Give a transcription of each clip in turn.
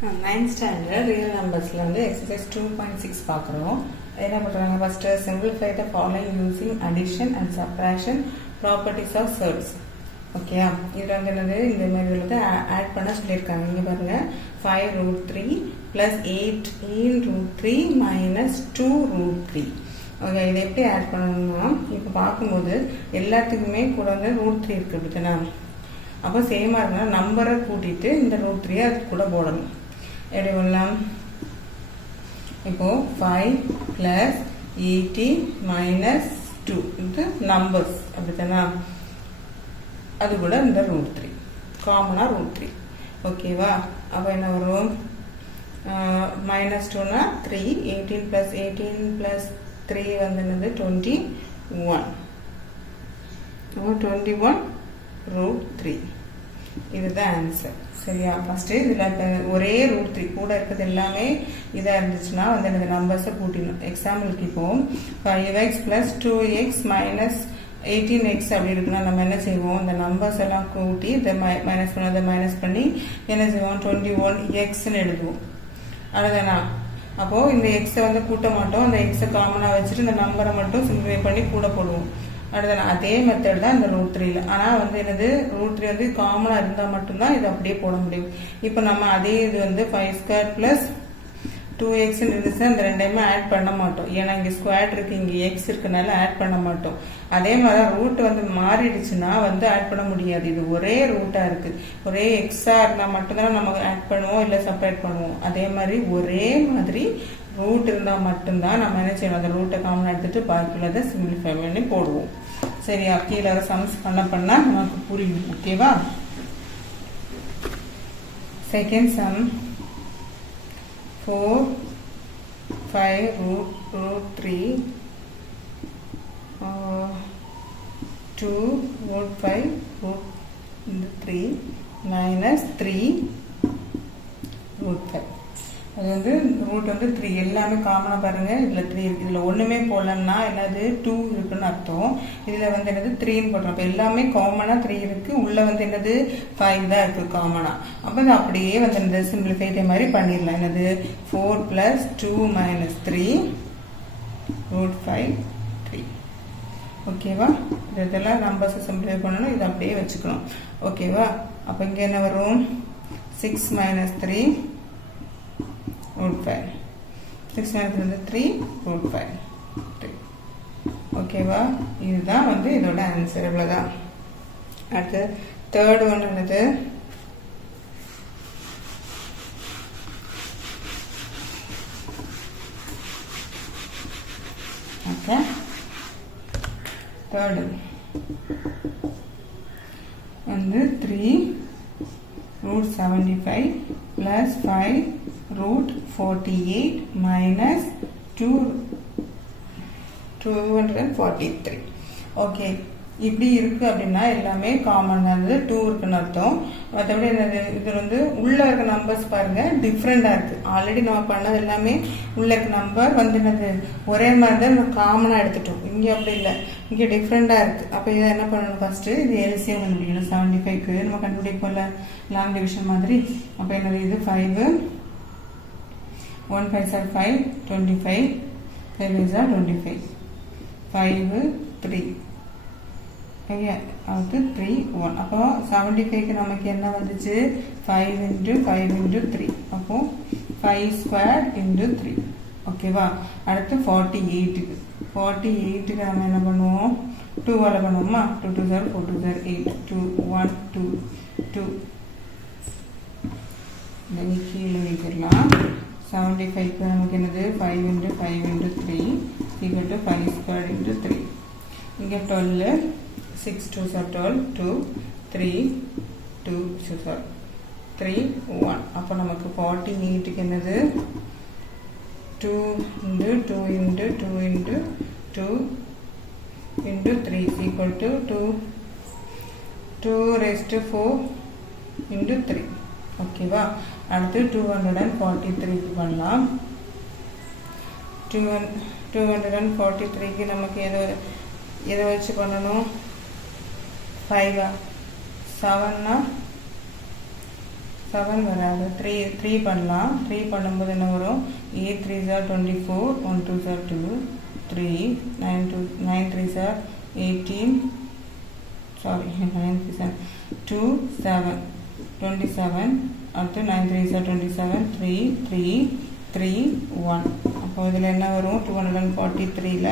9th standard real numbers exercise 2.6 பார்க்குறோம். என்ன பண்றாங்க? First simplify the following using addition and subtraction properties of surds. Okay, இது என்னது? இந்த மாதிரி வந்து ஆட் பண்ண சொல்லியிருக்காங்க. இங்க பாருங்க, 5√3 plus 18√3 minus 2√3. ஓகே, இதை எப்படி ஆட் பண்ணணும்னா, இப்போ பார்க்கும்போது எல்லாத்துக்குமே கூட வந்து √3 இருக்கு அப்படித்தானே? அப்போ சேமா இருக்குன்னா நம்பரை கூட்டிட்டு இந்த √3 அதுக்கு கூட போடணும். எப்படி பண்ணலாம்? இப்போ 5 plus 18 minus 2 இது நம்பர்ஸ் அப்படித்தானே? அது கூட இந்த √3 காமனா √3. ஓகேவா? அப்போ என்ன வரும்? -2னா 3, 18 plus 18 plus 3 வந்து என்னது? 21. 21√3. இதுதான் ஆன்சர். சரியா? ஃபர்ஸ்ட் இதுல ஒரே √3 கூட இருக்கிறது எல்லாமே இதா இருந்துச்சுன்னா வந்து இந்த நம்பர்ஸை கூட்டிடணும். எக்ஸாம்பிளுக்கு இப்போ 5x plus 2x minus 18x அப்படி இருக்குன்னா நம்ம என்ன செய்வோம்? இந்த நம்பர்ஸ் எல்லாம் கூட்டி இதை மைனஸ் பண்ணி என்ன செய்வோம்? 21xன்னு எழுதுவோம். அதுதானா? அப்போ இந்த எக்ஸை வந்து கூட்ட மாட்டோம், அந்த எக்ஸை காமனா வச்சுட்டு இந்த நம்பரை மட்டும் சிம்பிளிஃபை பண்ணி கூட போடுவோம். அடுத்த அதே மெத்தட் தான் இந்த √3ல. ஆனா வந்து என்னது? √3 வந்து காமனா இருந்தா மட்டும்தான் இது அப்படியே போட முடியும். இப்போ நம்ம அதே இது வந்து 5² plus 2x இருந்துச்சு, அந்த ரெண்டையுமே ஆட் பண்ண மாட்டோம். ஏன்னா இங்க ஸ்கொயர் இருக்கு, இங்க எக்ஸ் இருக்கனால ஆட் பண்ண மாட்டோம். அதே மாதிரி ரூட் வந்து மாறிடுச்சுன்னா வந்து ஆட் பண்ண முடியாது. இது ஒரே ரூட்டா இருக்கு, ஒரே எக்ஸா இருந்தா மட்டும்தான் நம்ம ஆட் பண்ணுவோம், இல்ல செப்பரேட் பண்ணுவோம். அதே மாதிரி ஒரே மாதிரி ரூட் இருந்தா மட்டும்தான் நம்ம என்ன செய்யணும்? அந்த ரூட்டை காமன் எடுத்துட்டு பாக்கியுள்ளதை சிம்பிளிஃபை பண்ணி போடுவோம். சரியா? கீழே சம்ஸ் பண்ணா நமக்கு புரியும். ஓகேவா? Second sum 4 5√3 2√5√3 minus 3√5. அது வந்து ரூட் வந்து 3 எல்லாமே காமனா பாருங்க. இதுல 3 இருக்கு, இதுல ஒண்ணுமே போடலன்னா என்னது? 2 இருக்குன்னு அர்த்தம். இதுல வந்து என்னது? 3ன்னு போடுறோம். அப்ப எல்லாமே காமனா 3 இருக்கு, உள்ள வந்து என்னது? 5 தான் இருக்கு காமனா. அப்ப இது அப்படியே வந்து இந்த சிம்பிளிஃபை இதே மாதிரி பண்ணிடலாம். என்னது? 4 plus 2 minus 3√5 ஓகேவா? இதெல்லாம் நம்பர்ஸ் சிம்பிளிஃபை பண்ணணும், இது அப்படியே வச்சுக்கணும். ஓகேவா? அப்ப இங்க என்ன வரும்? 6 minus 3√5. 6 minus 3√5. ஓகேவா? இதுதான் வந்து இதோட ஆன்சர். இவ்வளவுதான். அடுத்து தேர்ட் ஒன் என்னது? ஓகே, தேர்டு வந்து 3√75 plus 5√48 minus 243. ஓகே, இப்படி இருக்கு அப்படின்னா எல்லாமே காமன் தான். 2 இருக்குன்னு அர்த்தம். மற்றபடி என்னது? இது வந்து உள்ள இருக்க நம்பர்ஸ் பாருங்க டிஃப்ரெண்டா இருக்கு. ஆல்ரெடி நம்ம பண்ணது எல்லாமே உள்ள இருக்க நம்பர் வந்து என்னது? ஒரே மாதிரி தான் நம்ம காமனா எடுத்துட்டோம். இங்க அப்படி இல்லை, இங்க டிஃப்ரெண்டா இருக்கு. அப்ப இதை என்ன பண்ணணும்? ஃபர்ஸ்ட் இது எல்சிஎம் கண்டுபிடிக்கணும். 75க்கு நம்ம கண்டுபிடிப்போம்ல லாங் டிவிஷன் மாதிரி. அப்ப என்னது? இது 5 1 5 are 5 25 5 is 25 5 3 அது 3 1. அப்போ 75க்கு நமக்கு என்ன வந்துச்சு? 5 into 5 into 3. அப்போ 5 square into 3. ஓகேவா? அடுத்து 48க்கு 48க்கு நம்ம என்ன பண்ணுவோம்? 2ஆல பண்ணுவோமா? 2 2 0 4 2 0 8 2 1 2 2. கீழே வைக்கலாம். 75க்கு நமக்கு என்னது? 5 into 5 into 3 equal to 5 square into 3. இங்க 12 6 2 are 12 2 3 2 sorry 3 1. அப்போ நமக்கு 48க்கு என்னது? 2 into 2 into 2 into 2 into 3 equal to 2 raised to 4 into 3. ஓகேவா? அடுத்து 243க்கு பண்ணலாம். 243க்கு நமக்கு எதை வச்சு பண்ணணும்? 5 7 7 வராது. 3 பண்ணலாம். 3 பண்ணும்போது என்ன வரும்? 8 3s are 24, 1 2s are 2, 3, 9 3s are 18, sorry 9 3s are 2, 7, 27, அடுத்து 9 3s are 27, 3, 3, 3, 1. அப்போ இதில் என்ன வரும்? 243ல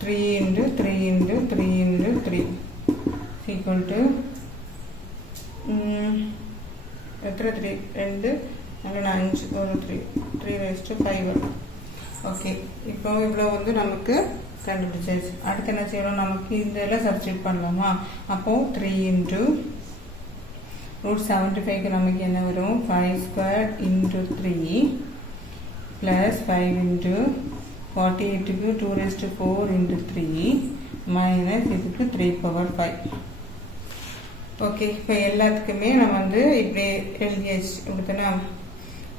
3 into 3 into 3 into 3 equal to எத்தனை 3 2 5 ஒரு 3 raised to 5 வரும். ஓகே, இப்போ இவ்வளோ வந்து நமக்கு கண்டுபிடிச்சாச்சு. அடுத்து என்ன செய்யணும்? நமக்கு இந்த எல்லாம் சப்ஸ்டிட் பண்ணலாமா? அப்போது 3 into √75க்கு நமக்கு என்ன வரும்? 5 squared into 3 plus 5 into 48க்கு 2 raised to 4 into 3 minus இதுக்கு 3 power 5. ஓகே, இப்போ எல்லாத்துக்குமே நம்ம வந்து இப்படி எழுதியாச்சு அப்படித்தானே?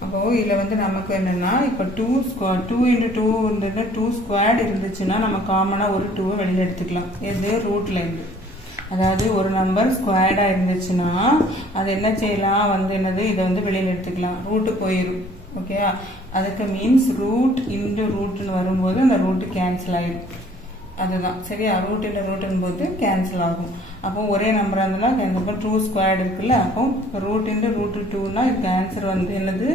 அப்போது இதில் வந்து நமக்கு என்னென்னா இப்போ 2 into 2 இருந்ததுன்னா 2 ஸ்கொயர்டு இருந்துச்சுன்னா நம்ம காமனாக ஒரு 2 வெளியில் எடுத்துக்கலாம். எது? ரூட்லேருந்து. அதாவது ஒரு நம்பர் ஸ்கொயர்டாக இருந்துச்சுன்னா அது என்ன செய்யலாம்? வந்து என்னது? இதை வந்து வெளியில் எடுத்துக்கலாம். ரூட்டு போயிடும். ஓகேயா? அதுக்கு மீன்ஸ் ரூட் இன்டு ரூட்னு வரும்போது அந்த ரூட்டு கேன்சல் ஆகிடும். அதுதான் சரியா? ரூட் இல்லை ரூட்டுன்னு போது கேன்சல் ஆகும். அப்போ ஒரே நம்பராக இருந்தாலும் கேன்சல். 2 ஸ்கொயர்டு இருக்குல்ல, அப்போ ரூட் இன்டு ரூட்டு 2னா இதுக்கு ஆன்சர் வந்து என்னது?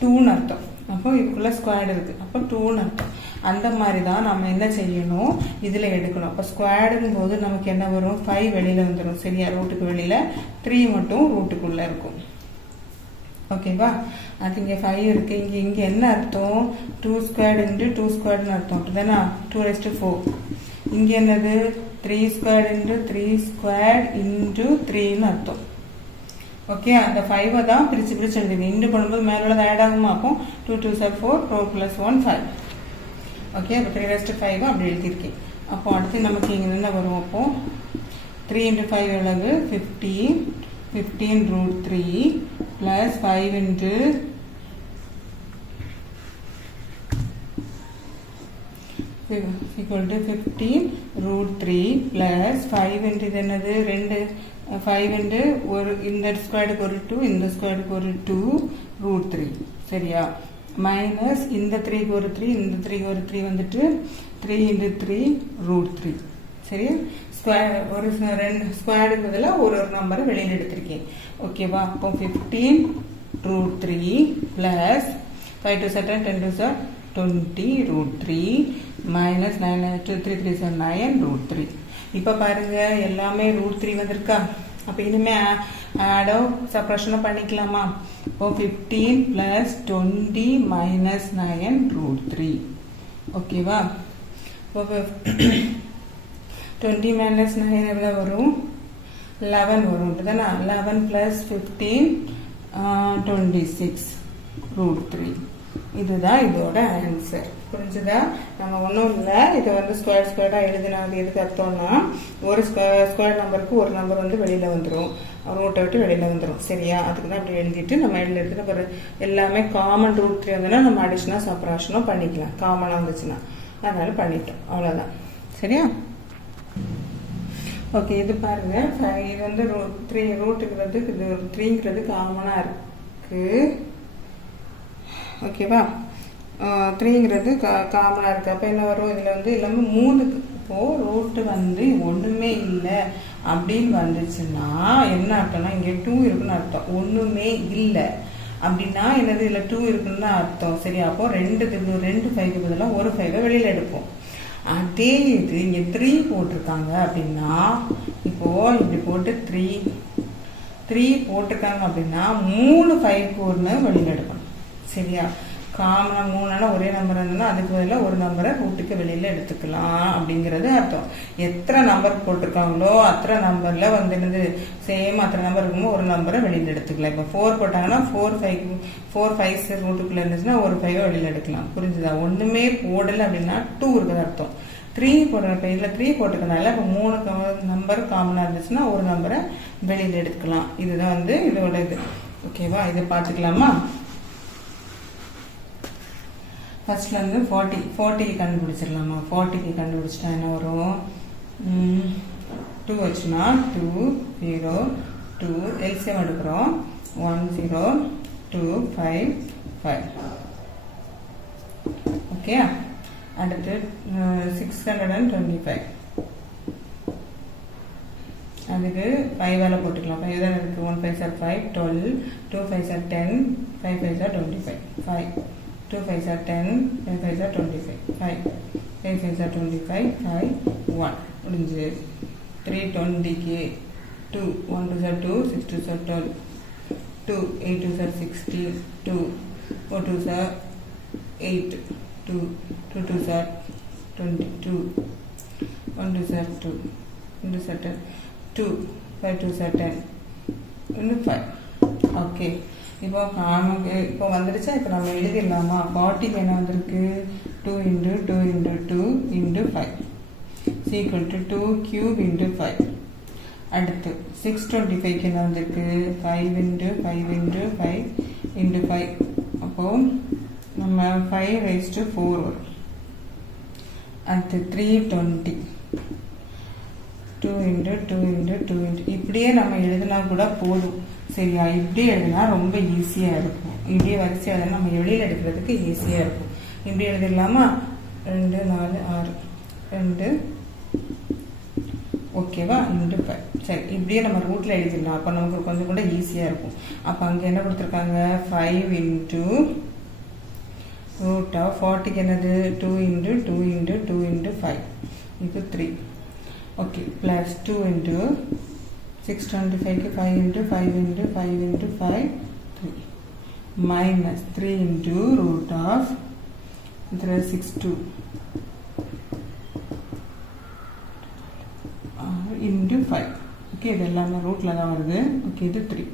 2ன்னு அர்த்தம். அப்போ இதுக்குள்ள ஸ்கொயர்டு இருக்குது, அப்போ 2ன்னு அர்த்தம். அந்த மாதிரி தான் நம்ம என்ன செய்யணும்? இதில் எடுக்கணும். அப்போ ஸ்கொயர்டுங்கும் போது நமக்கு என்ன வரும்? 5 வெளியில் வந்துடும். சரியா? ரூட்டுக்கு வெளியில் 3 மட்டும் ரூட்டுக்குள்ளே இருக்கும். ஓகேவா? அது இங்கே 5 இருக்குது. இங்கே என்ன அர்த்தம்? 2 ஸ்கொயர்டு இன்ட்டு 2 ஸ்கொயர்டுன்னு அர்த்தம். அப்படிதானே? 2 raised to 4. இங்கே என்னது? 3 ஸ்கொயர்டு இன்ட்டு 3 ஸ்கொயர்டு இன்ட்டு 3ன்னு அர்த்தம். ஓகே, அந்த 5 தான் பிரித்து எழுதுங்க. இன்டு பண்ணும்போது மேலே உள்ளது ஆட் ஆகுமா? அப்போ 2 2s are 4, 4 plus 1 5. ஓகே, அப்போ 3 raised to 5 அப்படி எழுதியிருக்கேன். அப்போ அடுத்து நமக்கு இங்கே என்ன வரும்? அப்போது 3 into 5 எவ்வளவு? 15. 15 √3 plus 5 into equal to 15 √3 plus 5 into இது என்னது? 2 5 into ஒரு இந்த ஸ்கொயர்டுக்கு ஒரு 2, இந்த ஸ்கொயர்டுக்கு ஒரு 2 √3. சரியா? மைனஸ் இந்த 3க்கு ஒரு 3, இந்த 3க்கு ஒரு 3 வந்துட்டு 3 into 3 √3. சரியா? ஒரு 2 ஸ்கொயர்டுக்கு பதிலாக ஒரு நம்பரை வெளியில் எடுத்திருக்கேன். ஓகேவா? அப்போ 15 √3 plus 5 2s are 10, 10 2s are 20 √3 minus 9 2 3 3s are 9 √3. இப்போ பாருங்க எல்லாமே √3 வந்திருக்கா? அப்போ இனிமே ஆடோ சப்ரஷனோ பண்ணிக்கலாமா? இப்போ 15 plus 20 minus 9 √3. ஓகேவா? இப்போ 20 minus 9 எவ்வளோ வரும்? 11 வரும். அப்படிதானே? 11 plus 15 26 √3. இதுதான் இதோட ஆன்சர். புரிஞ்சுதா? நம்ம ஒன்றும் இல்லை, இதை வந்து ஸ்கொயர்டாக எழுதினாது எதுக்கு அர்த்தம்னா ஒரு ஸ்கொயர் நம்பருக்கு ஒரு நம்பர் வந்து வெளியில் வந்துடும், ரூட்டை விட்டு வெளியில் வந்துடும். சரியா? அதுக்கு தான் அப்படி எழுதிட்டு நம்ம எடுத்துட்டு ஒரு எல்லாமே காமன் √3 வந்தோன்னா நம்ம அடிஷனாக சப்ராஷனோ பண்ணிக்கலாம். காமனாக வந்துச்சுன்னா அதனால பண்ணிட்டோம். அவ்வளோதான். சரியா? ஓகே, இது பாருங்க. இது வந்து 3 ரூட்டுங்கிறது இது 3ங்கிறது காமனாக இருக்குது. ஓகேவா? 3ங்கிறது காமனாக இருக்குது. அப்போ என்ன வரும்? இதில் வந்து எல்லாமே 3க்கு இப்போது ரூட்டு வந்து ஒன்றுமே இல்லை அப்படின்னு வந்துச்சுன்னா என்ன அர்த்தம்னா இங்கே 2 இருக்குன்னு அர்த்தம். ஒன்றுமே இல்லை அப்படின்னா என்னது? இதில் 2 இருக்குன்னு தான் அர்த்தம். சரி, அப்போ 2 5க்கு பதிலாக ஒரு 5 வெளியில் எடுப்போம். அதே இது இங்கே 3 போட்டிருக்காங்க அப்படின்னா இப்போ இப்படி போட்டு 3 போட்டிருக்காங்க அப்படின்னா 3 5க்கு ஒன்று வெளியில் எடுக்கணும். சரியா? காமனாக 3 ஒரே நம்பர் இருந்ததுன்னா அதுக்கு பதிலாக ஒரு நம்பரை ரூட்டுக்கு வெளியில் எடுத்துக்கலாம் அப்படிங்கிறது அர்த்தம். எத்தனை நம்பர் போட்டிருக்காங்களோ அத்தனை நம்பரில் வந்து என்னது சேம் அத்தனை நம்பர் இருக்கும்போது ஒரு நம்பரை வெளியில் எடுத்துக்கலாம். இப்போ 4 போட்டாங்கன்னா 4 5s ரூட்டுக்குள்ளே இருந்துச்சுன்னா ஒரு 5 வெளியில் எடுக்கலாம். புரிஞ்சுதா? ஒன்றுமே போடலை அப்படின்னா 2 இருக்குது அர்த்தம். 3 போடுற இப்போ இதில் 3 போட்டுக்கனால இப்போ 3 நம்பர் காமனாக இருந்துச்சுன்னா ஒரு நம்பரை வெளியில் எடுத்துக்கலாம். இதுதான் வந்து இதோட இது. ஓகேவா? இதை பார்த்துக்கலாமா? ஃபர்ஸ்ட்ல இருந்து 40க்கு கண்டுபிடிச்சிடலாமா? 40க்கு கண்டுபிடிச்சிட்டா என்ன வரும்? 2 வச்சுனா 2 0 2 எல்சிஎம் எடுக்கிறோம் 1 0 2 5 5 ஓகே. அடுத்து 625 அதுக்கு 5 வேலை போட்டுக்கலாம். 5 தான் இருக்குது. 1 5 are 5 12 2 5 are 10 5 5 are 25 5 2 5 are 10 5 5 are 25 5 5 5 are 25 5 1 முடிஞ்சு 320k 2 1 2 are 2 6 2 are 12 2 8 2 are 16 2 4 2 are 8 2 2 2 are 22 1 2 are 2 2 are 10 2 5 2 are 10 இன்னும் 5 ஓகே. இப்போ வந்துடுச்சா? இப்போ நம்ம எழுதிடலாமா? 40க்கு என்ன வந்திருக்கு? 2 into 2 into 2 into 5 is equal to 2 cube into 5. அடுத்து 625க்கு என்ன வந்திருக்கு? 5 into 5 into 5 into 5 அப்போ நம்ம 5 raised to 4 வரும். அடுத்து 320 2 into 2 into 2 into இப்படியே நம்ம எழுதினா கூட போதும். சரியா? இப்படி எழுதினா ரொம்ப ஈஸியாக இருக்கும். இப்படியே வரிசை எழுதினா நம்ம வெளியில் எடுக்கிறதுக்கு ஈஸியாக இருக்கும். இப்படி எழுதிடலாமா? 2 4 6 2 ஓகேவா இன்ட்டு 5. சரி, இப்படியே நம்ம ரூட்டில் எழுதிடலாம். அப்போ நமக்கு கொஞ்சம் கூட ஈஸியாக இருக்கும். அப்போ அங்கே என்ன கொடுத்துருக்காங்க? 5 into root of 40க்கு என்னது? 2 into 2 into 2 into 5 இது 3. Okay, plus 2 into 625க்கு 5 into 5 into 5 into 5 3 minus 3 into root of 62 into 5. Okay, இது எல்லாமே ரூட்டில் தான் வருது. ஓகே, இது 3.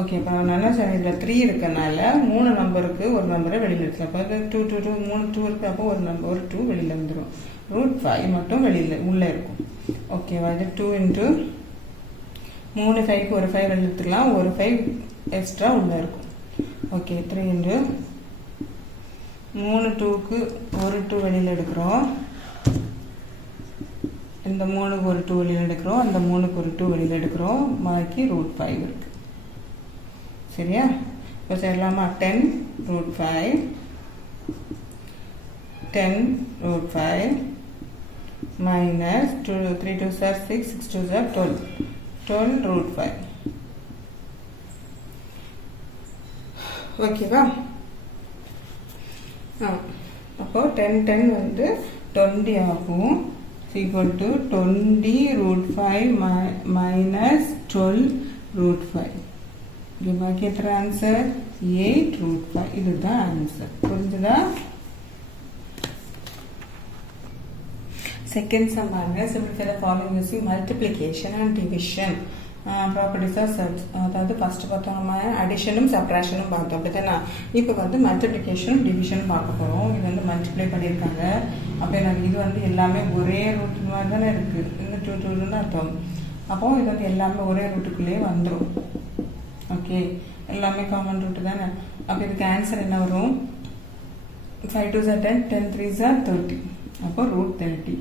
ஓகே, இப்போ நான் என்ன சொன்னேன்? இதில் 3 இருக்கனால 3 நம்பருக்கு ஒரு நம்பரை வெளியில் எடுக்கலாம். அப்போ 2 2 2 3 2 இருக்குது. அப்போ ஒரு நம்பர் ஒரு 2 வெளியில் வந்துடும். ரூட் 5 மட்டும் வெளியில் உள்ளே இருக்கும். ஓகேவா? இது 2 into 3 5க்கு ஒரு 5 வெளியில் எடுத்துக்கலாம். ஒரு 5 எக்ஸ்ட்ரா உள்ளே இருக்கும். ஓகே, 3 into 3 2க்கு ஒரு 2 வெளியில் எடுக்கிறோம். இந்த 3க்கு ஒரு 2 வெளியில் எடுக்கிறோம். அந்த 3க்கு ஒரு 2 வெளியில் எடுக்கிறோம். பாக்கி ரூட் 5 இருக்கு. சரியா? இப்போ செய்யலாமா? 10 root 5 10 root 5 minus 2 3 2 are 6 6 2 are 12 12 root 5. ஓகேவா? அப்போ 10 10 வந்து 20 ஆகும். equal to 20 root 5 minus 12 root 5. பாக்கி எத்தனை ஆன்சர்? 8 root 5. இதுதான் ஆன்சர். புரிஞ்சுதா? செகண்ட் சம் பாருங்க. simplify the following using multiplication and division. Properties of sets. அதாவது ஃபர்ஸ்ட் பார்த்தோம் நம்ம அடிஷனும் சப்ராக்ஷனும் பார்த்தோம். அப்படித்தானே? இப்போ வந்து மல்டிப்ளிகேஷனும் டிவிஷனும் பார்க்க போகிறோம். இது வந்து மல்டிப்ளை பண்ணியிருக்காங்க. அப்போ எனக்கு இது வந்து எல்லாமே ஒரே ரூட் மாதிரி தானே இருக்குது. இந்த 2 2ன்னு அர்த்தம். அப்போ இது வந்து எல்லாமே ஒரே ரூட்டுக்குள்ளேயே வந்துடும். ஓகே, எல்லாமே காமன் ரூட்டு தானே. அப்போ இதுக்கு ஆன்சர் என்ன வரும்? 5 2 are 10 10 3 are 30. அப்போ ரூட் 30.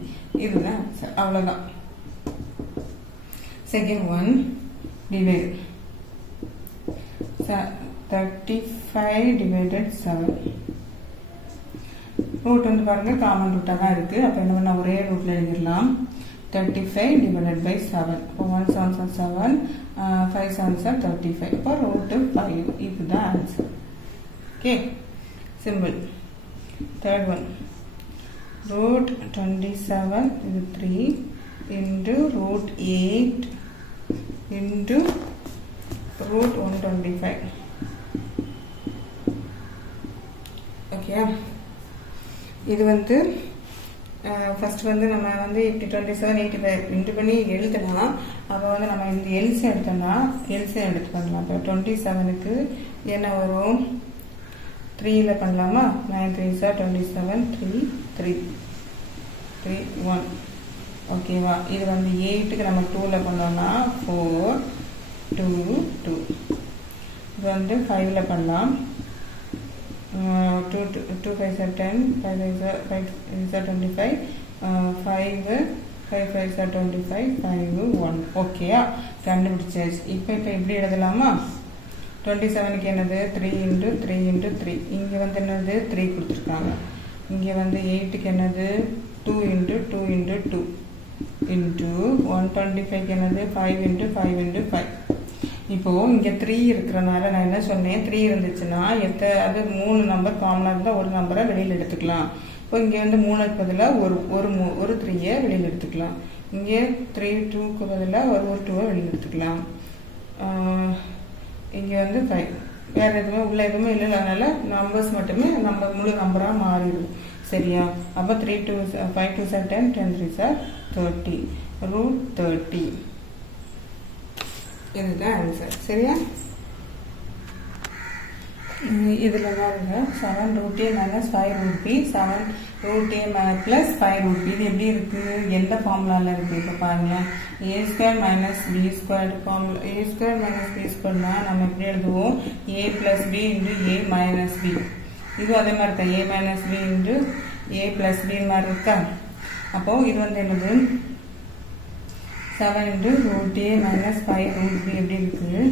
இதுதான் ஆன்சர். அவ்வளோதான். Second one divide 35 divided 7. Root வந்து பாருங்க காமன் ரூட்டாக தான் இருக்குது. அப்போ என்ன பண்ணால் ஒரே ரூட்டில் எழுதிடலாம். 35 divided by 7. அப்போ 1 7 are 7 5 7 are 35. அப்போ ரூட் 5. இதுதான் answer. Okay, simple. Third one root 27 இது 3 into root 8 into root 125. Okay, இது வந்து ஃபர்ஸ்ட் வந்து நம்ம வந்து இப்படி 27 85 இன்ட்டு பண்ணி எழுதலாம். அப்போ வந்து நம்ம இந்த எல்சிஎம் எடுத்தோம்னா எல்சிஎம் எடுத்து பண்ணலாம். இப்போ 27க்கு என்ன வரும்? 3ல பண்ணலாமா? 9 3 are 27 3 3 3 1. ஓகேவா? இது வந்து 8க்கு நம்ம 2ல பண்ணோம்னா 4 2 2. இது வந்து 5ல பண்ணலாம். 2 5 are 10 5 5 are 25 5 5 5 25 5 1 ஓகேயா கண்டுபிடிச்சாச்சு. இப்போ எப்படி எழுதலாமா? 27க்கு என்னது 3 × 3 × 3 இங்கே வந்து என்னது 3 கொடுத்துருக்காங்க. இங்கே வந்து 8க்கு என்னது 2 × 2 × 2 இன்ட்டு 125க்கு என்னது 5 × 5 × 5. இப்போது இங்கே 3 இருக்கிறனால நான் என்ன சொன்னேன், 3 இருந்துச்சுன்னா அது 3 நம்பர் காமனாக இருந்தால் ஒரு நம்பரை வெளியில் எடுத்துக்கலாம். இப்போ இங்கே வந்து 3க்கு பதிலாக ஒரு 3யை வெளியில் எடுத்துக்கலாம். இங்கே 3 2க்கு பதிலாக ஒரு 2வை வெளியில் எடுத்துக்கலாம். இங்கே வந்து 5 வேறு எதுவுமே உள்ள எதுவுமே இல்லை, அதனால நம்பர்ஸ் மட்டுமே நம்ம முழு நம்பராக மாறிடும். சரியா? அப்போ 3 2 5 2 10 10 3 30 √30 இதுதான் ஆன்சர். சரியா? இதில் பாருங்க 7 √a - 5 √b 7 √a + 5 √b இது எப்படி இருக்குது, எந்த ஃபார்முலாவில் இருக்குது? இப்போ பாருங்க a² - b² ஃபார்முலா. a² - b²னா நம்ம எப்படி எழுதுவோம், a + b × a - b. இதுவும் அதே மாதிரி தான், a - b × a + b மாதிரி இருக்கா? அப்போது இது வந்து என்னது 7 × √a - 5 √b எப்படி இருக்குது,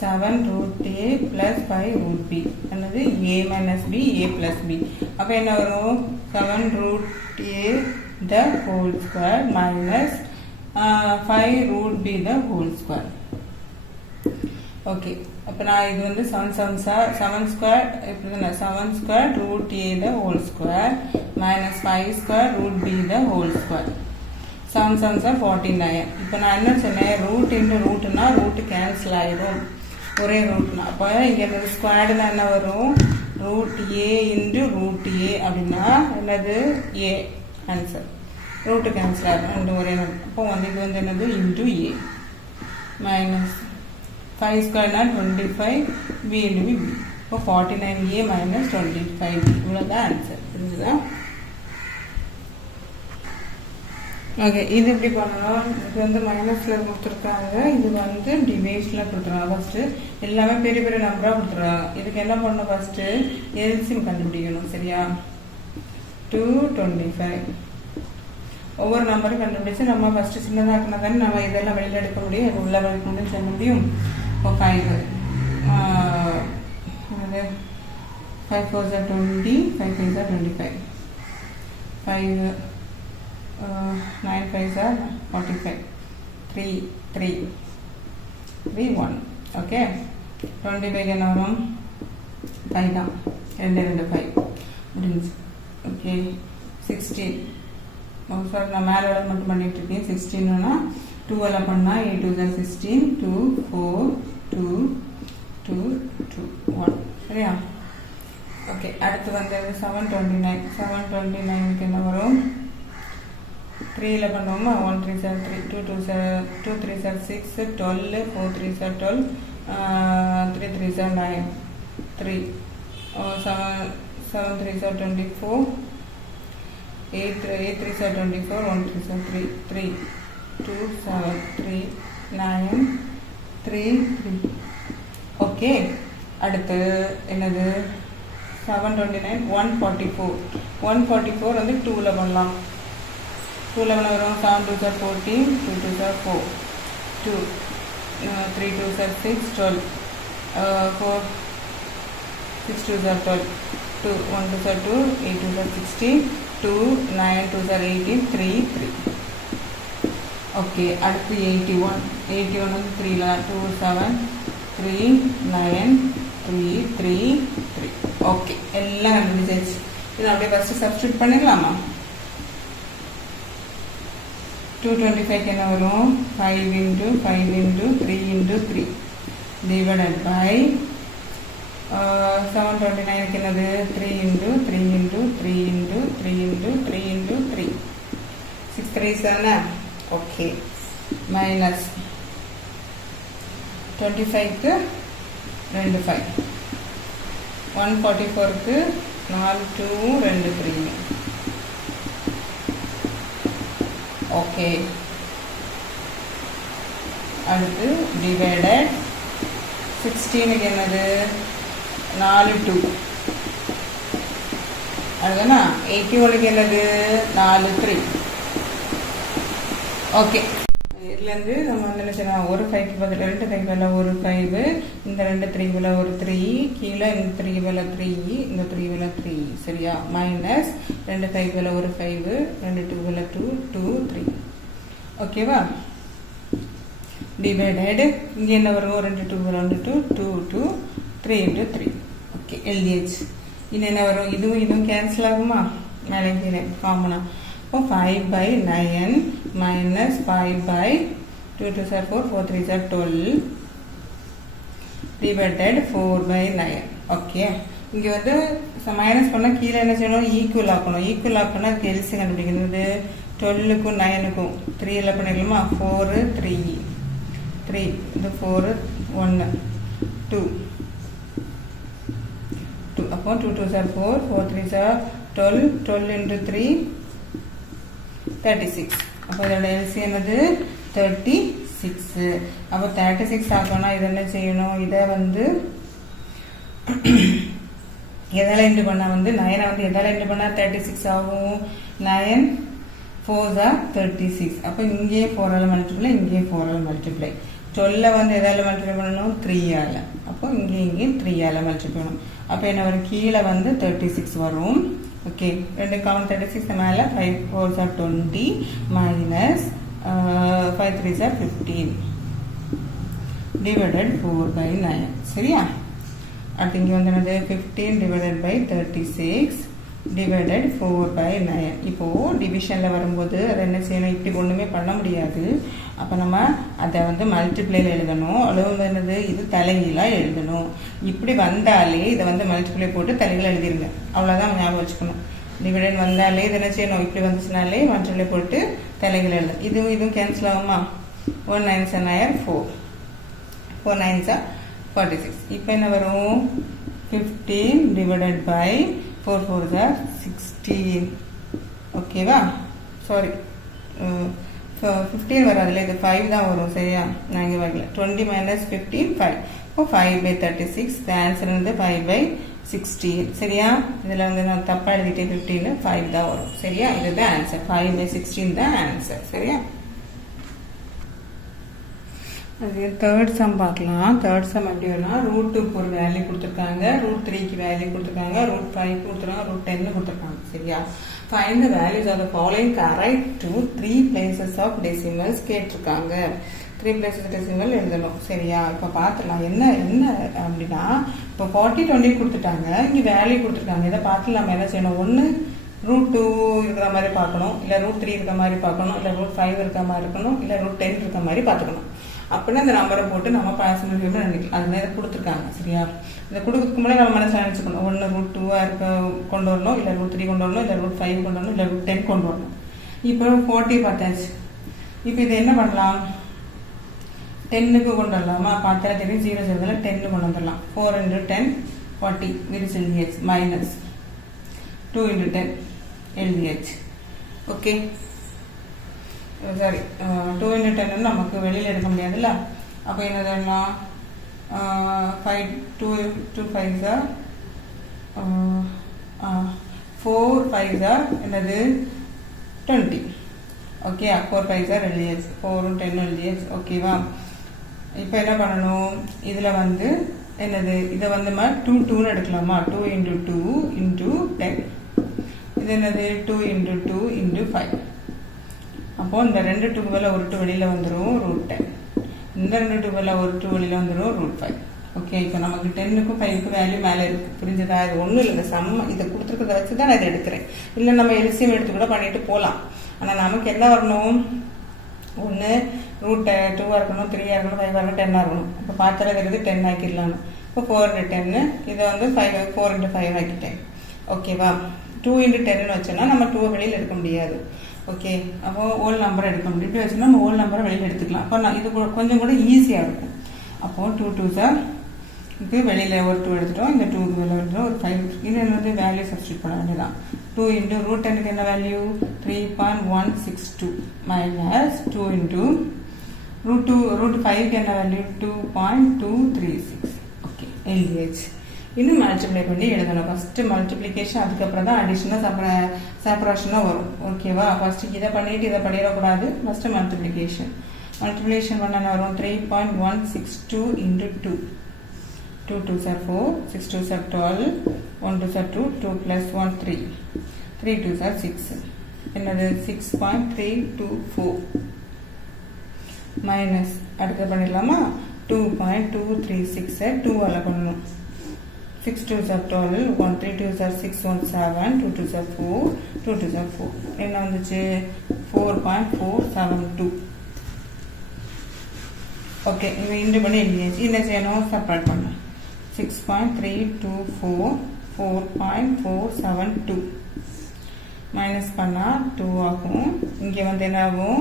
7 √a + 5 √b என்னது a - b a + b. அப்போ என்ன வரும், 7 √a the whole square minus 5 √b the whole square. Okay, அப்போ நான் இது வந்து 7² எப்படி தானே 7² √a the whole square minus 5² √b the whole square. 7 7 49. இப்போ நான் என்ன சொன்னேன், ரூட் இன்ட்டு ரூட்னா ரூட்டு கேன்சல் ஆயிடும், ஒரே ரூட்னா. அப்போ இங்கே ஸ்கொயர்டுனா என்ன வரும், √a × √a அப்படின்னா என்னது a ஆன்சர். ரூட்டு கேன்சல் ஆகிடும் ஒரே நம்பர். அப்போ வந்து இது வந்து என்னது into a minus 5² 25 b × b. இப்போ 49a - 25 இவ்வளோதான் ஆன்சர். புரிஞ்சுதா? ஓகே, இது எப்படி பண்ணணும், இது வந்து மைனஸில் கொடுத்துருக்காங்க, இது வந்து டிவைஸில் கொடுத்துருக்காங்க. ஃபஸ்ட்டு எல்லாமே பெரிய பெரிய நம்பராக கொடுத்துருக்காங்க. இதுக்கு என்ன பண்ணணும், ஃபஸ்ட்டு எல்சிஎம் கண்டுபிடிக்கணும். சரியா? 225 ஒவ்வொரு நம்பரும் கண்டுபிடிச்சு நம்ம ஃபஸ்ட்டு சின்னதாக இருக்குன்னா தானே நம்ம இதெல்லாம் வெளியில் எடுக்க முடியும், இது உள்ள வெளியில் கொண்டு செல்ல முடியும். இப்போ 5 5 4 20 5 5 25 5 9 5 45 3 3 3 1 ஓகே. 25 என்ன வரும், 5 தான், 2 2 5 முடிஞ்சு. ஓகே 16 சார் நான் மேலே மட்டும் பண்ணிட்டு இருக்கேன். 16னா 2 எல்லாம் பண்ணால் 8 2 16 2 4 2 2 2 1 சரியா? ஓகே, அடுத்து வந்து 729 729க்கு என்ன வரும், 3ல பண்ணுவோமா, 1 3 3 2 2 3 6 12 4 3 12 3 3 9 3 7 3 24 8 3 24 1 3 3 3 2 7 3 9 3 3 ஓகே. அடுத்து என்னது 729 144 144 வந்து 2ல பண்ணலாம். 2ல வரும் 7 2 14 2 2 4 2 3 2 6 12 4 6 2 12 2 1 2 2 8 2 16 2 9 2 18 3 3 ஓகே. அடுத்து 81 வந்து 3ல 2 7 3 9 3 3 3 ஓகே. எல்லாம் கண்டுபிடிச்சாச்சு. இது அப்படியே ஃபஸ்ட்டு சப்ஸ்டியூட் பண்ணிடலாமா? 225 என்ன வரும், 5 × 5 × 3 × 3 divided by 729க்கு என்னது 3 × 3 × 3 × 3 × 3 × 3 6 3 7 ஓகே மைனஸ் 25க்கு 2 5 144க்கு 4 2 2 3 ஓகே. அடுத்து டிவைடட் 16க்கு என்னது 4 2 அதுதானா. 81க்கு என்னது 4 3 ஓகே, இதுலேருந்து நம்ம வந்து என்ன செய்யலாம், ஒரு 5 பதில் 2 5 மேலே ஒரு 5, இந்த 2 3 மேலே ஒரு 3, கீழே இந்த 3 மேலே 3, இந்த 3 மேலே 3, சரியா, மைனஸ் 2 5 மேலே ஒரு 5, 2 2 மேலே 2 2 3. ஓகேவா, டிவைடட் இங்கே என்ன வரும், 2 2 மேலே 2 2 2 3 into 3. ஓகே, எழுதியாச்சு. இன்னும் என்ன வரும், இதுவும் கேன்சல் ஆகுமா, மேலே கீழே காமனா. இப்போ 5/9 minus 5/2 2s are 4 4 3s are 12 divided 4/9. Okay, இங்கே வந்து மைனஸ் பண்ணால் கீழே என்ன செய்யணும், ஈக்குவல் ஆக்கணும். ஈக்குவல் ஆக்கணும், அதுக்கு எல்சி கண்டுபிடிக்கணும். 12க்கும் 9க்கும் 3 பண்ணிடலாமா, 4 3 3, இது 4 1 2 2, அப்போ 2 2s are 4 4 3s are 12 12 into 3 36. அப்போ இதோட எல்சிஎம் வந்து 36. அப்போ 36 ஆகணும்னா இது என்ன செய்யணும், இதை வந்து எதால இன்டு பண்ணால் வந்து 9 வந்து எதால இன்டு பண்ணால் 36 ஆகும். 9 4s are 36. அப்போ இங்கேயே 4ஆல் மல்டிப்ளை, இங்கேயே 4ஆல் மல்டிப்ளை. 12 வந்து எதால மல்டிப்ளை பண்ணணும், 3ஆல். அப்போ இங்கேயும் 3ஆல் மல்டிப்ளை பண்ணணும். அப்போ என்ன வரும், கீழே வந்து 36 வரும். ஓகே, 2 காமன் 36 மேலே 5 4s are 20 minus 5 3s are 15 divided 4/9. சரியா, அடுத்து இங்கே வந்து என்னது 15 divided by 36 divided 4/9. இப்போது டிவிஷனில் வரும்போது அதை என்ன செய்யணும், இப்படி ஒன்றுமே பண்ண முடியாது. அப்போ நம்ம அதை வந்து மல்டிப்ளைல எழுதணும். அளவு என்னது, இது தலைகீழாக எழுதணும். இப்படி வந்தாலே இதை வந்து மல்டிப்ளை போட்டு தலைகீழ எழுதிருங்க, அவ்வளோதான் ஞாபகம் வச்சுக்கணும். டிவிடன் வந்தாலே இது என்ன செய்யணும், இப்படி வந்துச்சுனாலே மல்டிப்ளை போட்டு தலைகீழ எழுதணும். இதுவும் கேன்சல் ஆகுமா, 1 9s are 4 4 9s are 46. இப்போ என்ன வரும், 15 divided by 4 4s are 16. ஓகேவா, சாரி 15 வராதுல, இது 5 தான் வரும். சரியா, நான் இங்கே வைக்கல. 20 minus 15 5. இப்போ 5/36. ஆன்சர் வந்து 5/16. சரியா, இதில் வந்து நான் தப்பாக எழுதிட்டேன், 15 5 தான் வரும். சரியா, இதுதான் ஆன்சர், 5/16 தான் ஆன்சர். சரியா, அது தேர்ட் சம் பார்க்கலாம். தேர்ட் சம் எப்படி வரும்னா, √2க்கு ஒரு வேல்யூ கொடுத்துருக்காங்க, √3க்கு வேல்யூ கொடுத்துருக்காங்க, √5 கொடுத்துருக்காங்க, √10 கொடுத்துருக்காங்க. சரியா, find the values of the following correct to 3 places of decimals கேட்டிருக்காங்க. 3 places டெசிமல் எழுதணும். சரியா, இப்போ பார்த்துடலாம். என்ன அப்படின்னா, இப்போ 40 20 கொடுத்துட்டாங்க, இங்கே வேல்யூ கொடுத்துருக்காங்க. இதை பார்த்து நம்ம என்ன செய்யணும், ஒன்று √2 இருக்கிற மாதிரி பார்க்கணும், இல்லை √3 இருக்கிற மாதிரி பார்க்கணும், இல்லை √5 இருக்கிற மாதிரி இருக்கணும், இல்லை √10 இருக்கிற மாதிரி பார்த்துக்கணும். அப்படின்னா இந்த நம்பரை போட்டு நம்ம பாசிபிள் வியூவில் நினைக்கலாம். அது மாதிரி கொடுத்துருக்காங்க. சரியா, இதை கொடுக்கறதுக்கு முன்னாடி நம்ம மனசில் நினச்சிக்கணும், ஒன்று √2 இருக்க கொண்டு வரணும், இல்லை √3 கொண்டு வரணும், இல்லை √5 கொண்டு வரணும், இல்லை √10 கொண்டு வரணும். இப்போ 40 பார்த்தாச்சு. இப்போ இதை என்ன பண்ணலாம், 10க்கு கொண்டு வரலாமா, பார்த்தா தெரியும் 0 0 10 கொண்டு வந்துடலாம். 4 into 10 40 விரிச்சு எழுதியாச்சு, மைனஸ் 2 into 10 எழுதியாச்சு. ஓகே, சாரி 2 into 10 நமக்கு வெளியில் எடுக்க முடியாதுல்ல. அப்போ என்னதுன்னா 5 2 5s are 4 5s are என்னது 20. ஓகே, 4 5s are எழுதியாச்சு, 4 10 எழுதியாச்சு. ஓகேவா, இப்போ என்ன பண்ணணும், இதில் வந்து என்னது, இதை வந்து நம்ம 2 2ன்னு எடுக்கலாமா, 2 into 2 into 10. இது என்னது 2 into 2 into 5. அப்போ இந்த 2 2க்கு மேலே ஒரு 2 வெளியில் வந்துடும், √10. இந்த 2 2 மேலே ஒரு 2 வெளியில் வந்துடும், √5. ஓகே, இப்போ நமக்கு 10க்கும் 5க்கும் வேல்யூ மேலே இருக்குது. புரிஞ்சதா, இது ஒன்றும் இல்லை, இந்த இதை கொடுத்துருக்கத வச்சு தான் நான் இதை எடுக்கிறேன். இல்லை நம்ம எல்சிஎம் எடுத்து கூட பண்ணிட்டு போகலாம். ஆனால் நமக்கு என்ன வரணும், ஒன்று √2 இருக்கணும், 3 இருக்கணும், 5 இருக்கணும், 10 இருக்கணும். இப்போ பார்த்தாலே தெரியுது 10 ஆக்கிடலான்னு. இப்போ 4 into 10, இதை வந்து 4 into 5 ஆக்கிட்டேன். ஓகேவா, 2 into 10ன்னு வச்சோன்னா நம்ம 2 வெளியில் எடுக்க முடியாது. ஓகே, அப்போ ஓல் நம்பரை எடுக்க முடியும். இப்படி வச்சுன்னா நம்ம ஓல் நம்பரை வெளியில் எடுத்துக்கலாம். அப்போ நான் இது கொஞ்சம் கூட ஈஸியாக இருக்கும். அப்போது 2 2s are இப்போ வெளியில் ஒரு 2 எடுத்துட்டோம், இந்த 2க்கு வெளியில் எடுத்துட்டோம், ஒரு 5. இது என்னது வேல்யூ சப்ஸ்டியூட் பண்ண வேண்டியதான். 2 into √10க்கு என்ன வேல்யூ 3.162 மைனஸ் 2 into √5க்கு என்ன வேல்யூ 2.236. ஓகே, எழுதியாச்சு. இன்னும் மல்டிப்ளை பண்ணி எழுதணும். ஃபர்ஸ்ட் மல்டிப்ளிகேஷன், அதுக்கப்புறம் தான் அடிஷனாக செப்பரேஷனாக வரும். ஓகேவா? ஃபர்ஸ்ட் இதை பண்ணிட்டு இதை பண்ணிடக்கூடாது. ஃபர்ஸ்ட் மல்டிப்ளிகேஷன் பண்ண வரும் 3.162 into 2. 2 2s are 4, 6 2s are 12, 1 2s are 2, 2 plus 1 3, 3 2s are 6. என்னது 6.324 மைனஸ் அடுத்து பண்ணிடலாமா? 2.236 2 ஆல பண்ணணும். 6 2s are 12, 1 3 2s are 6, 1 7, 2 2s are 4, 2 2s are 4. என்ன வந்துச்சு? 4.472. ஓகே, இதை இன்று பண்ணி எழுதியாச்சு. என்ன செய்யணும்? செப்பரேட் பண்ணணும். 6.324 4.472 மைனஸ் பண்ணால் 2 ஆகும். இங்கே வந்து என்ன ஆகும்?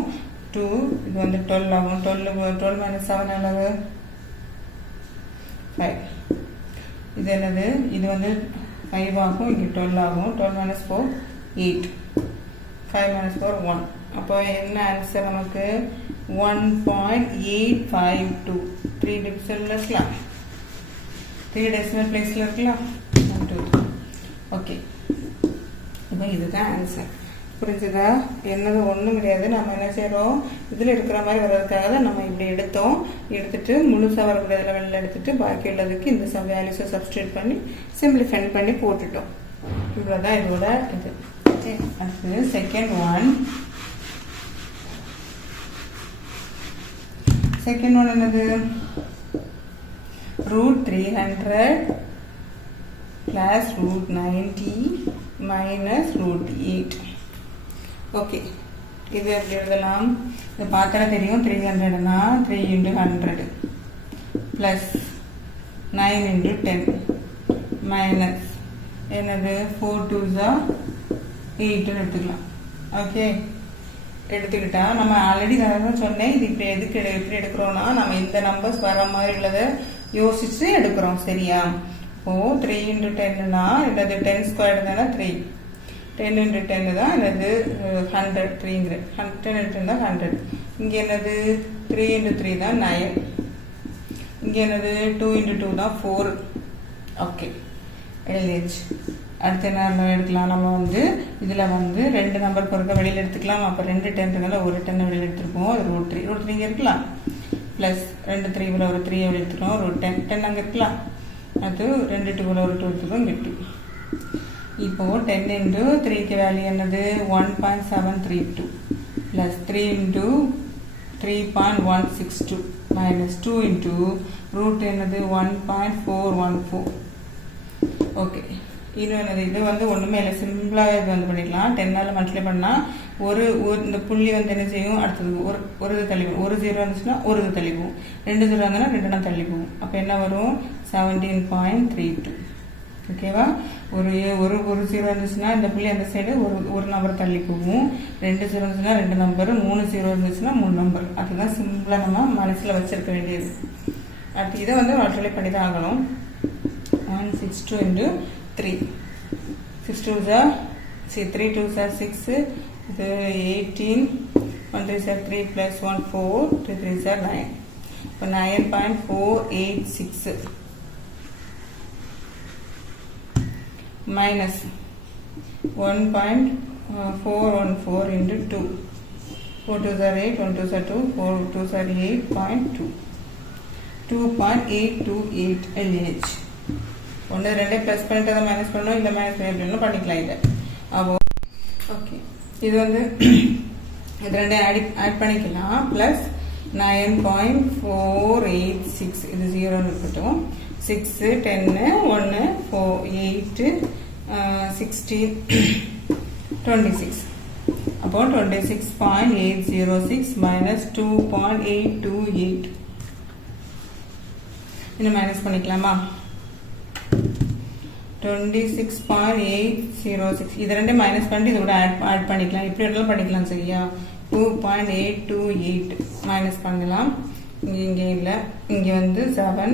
2, இது வந்து 12 ஆகும். 12 minus 7 அளவு 5. இது என்னது? இது வந்து 5 ஆகும். இங்கே 12 ஆகும். 12 minus 4 8. 5 minus 4 1. அப்போ என்ன ஆன்சர் நமக்கு? 1.852. 3 decimal இருக்கலாம், 3 decimal placeல இருக்கலாம். 1 2 3. ஓகே, இப்போ இதுதான் ஆன்சர். புரிஞ்சுதா? என்னது ஒன்றும் கிடையாது. நம்ம என்ன செய்யறோம்? இதில் இருக்கிற மாதிரி வர்றதுக்காக தான் நம்ம இப்படி எடுத்துட்டு முழுசாக வரக்கூடிய லெவலில் எடுத்துட்டு பாக்கி உள்ளதுக்கு இந்த வேல்யூஸை சப்ஸ்டியூட் பண்ணி சிம்பிளிஃபை பண்ணி போட்டுட்டோம். இவ்வளோதான் இதோட இது. அடுத்து செகண்ட் ஒன் என்னது? √300 plus √90 minus √8. ஓகே, இது எப்படி எழுதலாம்? இது பார்த்தா தெரியும். 300னா 3 into 100 plus 9 into 10 minus என்னது? 4 2s are 8 எடுத்துக்கலாம். ஓகே, எடுத்துக்கிட்டா நம்ம ஆல்ரெடி நான் சொன்னேன். இது இப்போ எதுக்கு எப்படி எடுக்கிறோம்னா, நம்ம இந்த நம்பர்ஸ் வர மாதிரி உள்ளதை யோசிச்சு எடுக்கிறோம். சரியா? இப்போ 3 into 10னா என்னது? 10 ஸ்கொயர் தானே 3. 10 into 10 தான் என்னது? 100. 3 10 into 10 தான் 100. இங்கே என்னது? 3 into 3 தான் 9. இங்கே என்னது? 2 into 2 தான் 4. ஓகே, எழுதியாச்சு. அடுத்து என்ன எடுக்கலாம்? நம்ம வந்து இதில் வந்து 2 நம்பர் பொறுக்க வெளியில் எடுத்துக்கலாம். அப்போ 2 10 ஒரு 10 வெளியில் எடுத்துருப்போம். அது √3 இங்கே இருக்கலாம். ப்ளஸ் 2 3 ஒரு 3 வெளியில் எடுத்துக்கிறோம். √10 அங்கே இருக்கலாம். அது 2 2 ஒரு 2 எடுத்துக்கிறோம். இங்கே 2. இப்போ 10 into 3க்கு வேல்யூ என்னது? 1.732 plus 3 into 3.162 minus 2 into root என்னது? 1.414. ஓகே, இன்னும் என்னது? இது வந்து ஒன்றுமே இல்லை, சிம்பிளாக இது வந்து பண்ணிடலாம். 10ஆல் மல்டிப்ளை பண்ணால் ஒரு இந்த புள்ளி வந்து என்ன செய்யும்? அடுத்தது ஒரு இது தள்ளி போகும். ஒரு 0 இருந்துச்சுன்னா ஒரு இது தள்ளி போகும். 2 0 இருந்ததுன்னா 2 தள்ளி போகும். அப்போ என்ன வரும்? 17.32. ஓகேவா? ஒரு 0 இருந்துச்சுன்னா இந்த புள்ளி அந்த சைடு ஒரு நம்பர் தள்ளி போகும். 2 0 இருந்துச்சுன்னா 2 நம்பர், 3 0 இருந்துச்சுன்னா 3 நம்பர். அதுதான் சிம்பிளாக நம்ம மனசில் வச்சிருக்க வேண்டியது. அடுத்து இதை வந்து மல்டிப்ளை பண்ணி தான் ஆகணும். 162 into 3. 6 2s are 3 2s are 6. இது 18. 1 3s are 3 plus 1 4. 2 3s are 9. இப்போ 9.486 minus 1.414 into 2. 4 2s are 8. 1 2s are 2. 4 2s are 8.2. 2.828 LH. ஒன்று 2 ப்ளஸ் பண்ணிட்டு அதை மைனஸ் பண்ணணும். இல்லை மைனஸ் பண்ணி பண்ணிக்கலாம். இதை அப்போ ஓகே, இது வந்து இது 2 ஆட் பண்ணிக்கலாம். ப்ளஸ் 9.486 இது 0 இருக்கட்டும். 6 10 1 4 8 16 26. அப்போ 26.806 மைனஸ் 2.828. இன்னும் மைனஸ் பண்ணிக்கலாமா? 26.806. இது 2 மைனஸ் பண்ணிட்டு இதோட ஆட் பண்ணிக்கலாம். இப்படி இருந்தாலும் பண்ணிக்கலாம். சரியா? 2.828 மைனஸ் பண்ணலாம். இங்கே இல்லை, இங்கே வந்து 7